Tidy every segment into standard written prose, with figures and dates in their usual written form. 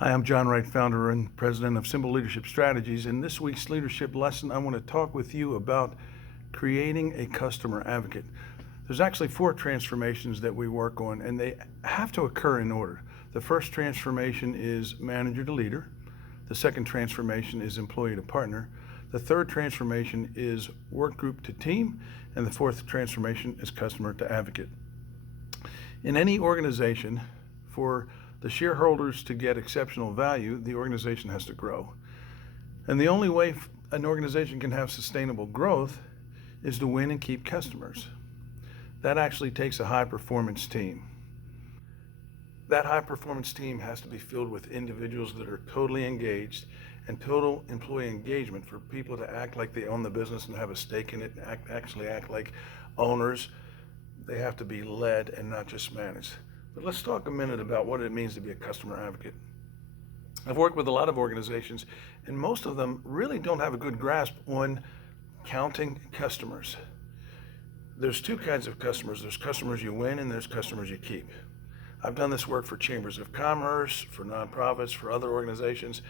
Hi, I'm John Wright, founder and president of Simple Leadership Strategies. In this week's leadership lesson, I want to talk with you about creating a customer advocate. There's actually 4 transformations that we work on, and they have to occur in order. The first transformation is manager to leader. The second transformation is employee to partner. The third transformation is work group to team. And the fourth transformation is customer to advocate. In any organization, for the shareholders to get exceptional value, the organization has to grow. And the only way an organization can have sustainable growth is to win and keep customers. That actually takes a high-performance team. That high-performance team has to be filled with individuals that are totally engaged, and total employee engagement for people to act like they own the business and have a stake in it and actually act like owners. They have to be led and not just managed. But let's talk a minute about what it means to be a customer advocate. I've worked with a lot of organizations, and most of them really don't have a good grasp on counting customers. There's 2 kinds of customers. There's customers you win, and there's customers you keep. I've done this work for chambers of commerce, for nonprofits, for other organizations,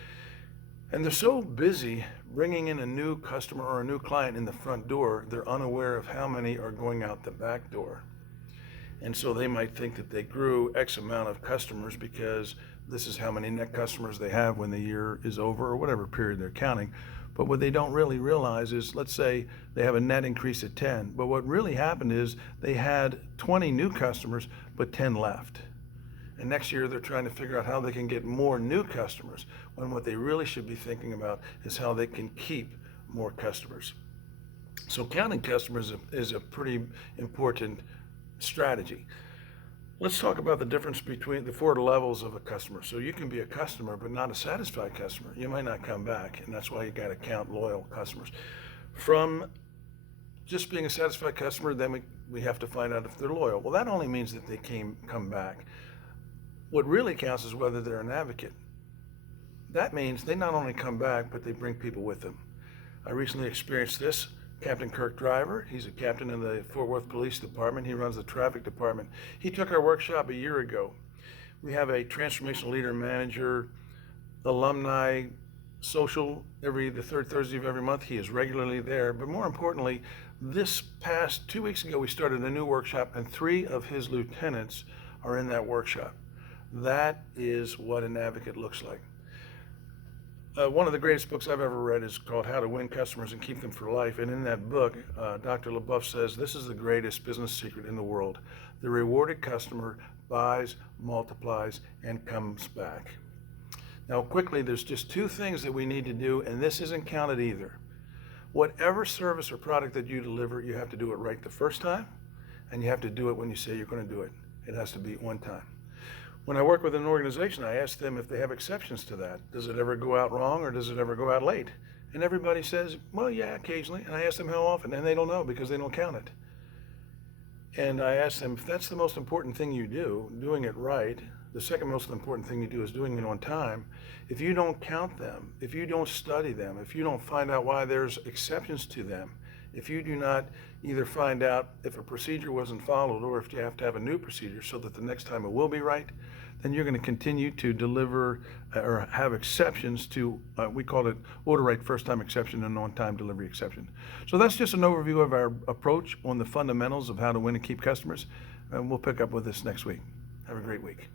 and they're so busy bringing in a new customer or a new client in the front door, they're unaware of how many are going out the back door. And so they might think that they grew X amount of customers because this is how many net customers they have when the year is over or whatever period they're counting. But what they don't really realize is, let's say they have a net increase of 10, but what really happened is they had 20 new customers, but 10 left. And next year they're trying to figure out how they can get more new customers, when what they really should be thinking about is how they can keep more customers. So counting customers is a pretty important strategy. Let's talk about the difference between the 4 levels of a customer. So you can be a customer but not a satisfied customer. You might not come back, and that's why you got to count loyal customers. From just being a satisfied customer, then we have to find out if they're loyal. Well, that only means that they come back. What really counts is whether they're an advocate. That means they not only come back, but they bring people with them. I recently experienced this. Captain Kirk Driver, he's a captain in the Fort Worth Police Department. He runs the traffic department. He took our workshop a year ago. We have a transformational leader manager alumni social the 3rd Thursday of every month. He is regularly there. But more importantly, this past 2 weeks ago, we started a new workshop, and 3 of his lieutenants are in that workshop. That is what an advocate looks like. One of the greatest books I've ever read is called How to Win Customers and Keep Them for Life. And in that book, Dr. LaBeouf says, this is the greatest business secret in the world. The rewarded customer buys, multiplies, and comes back. Now, quickly, there's just 2 things that we need to do, and this isn't counted either. Whatever service or product that you deliver, you have to do it right the first time, and you have to do it when you say you're going to do it. It has to be on time. When I work with an organization, I ask them if they have exceptions to that. Does it ever go out wrong, or does it ever go out late? And everybody says, well, yeah, occasionally. And I ask them how often, and they don't know because they don't count it. And I ask them, if that's the most important thing you do, doing it right, the second most important thing you do is doing it on time. If you don't count them, if you don't study them, if you don't find out why there's exceptions to them, if you do not either find out if a procedure wasn't followed or if you have to have a new procedure so that the next time it will be right, then you're going to continue to deliver or have exceptions to, we call it order right first time exception and on-time delivery exception. So that's just an overview of our approach on the fundamentals of how to win and keep customers. And we'll pick up with this next week. Have a great week.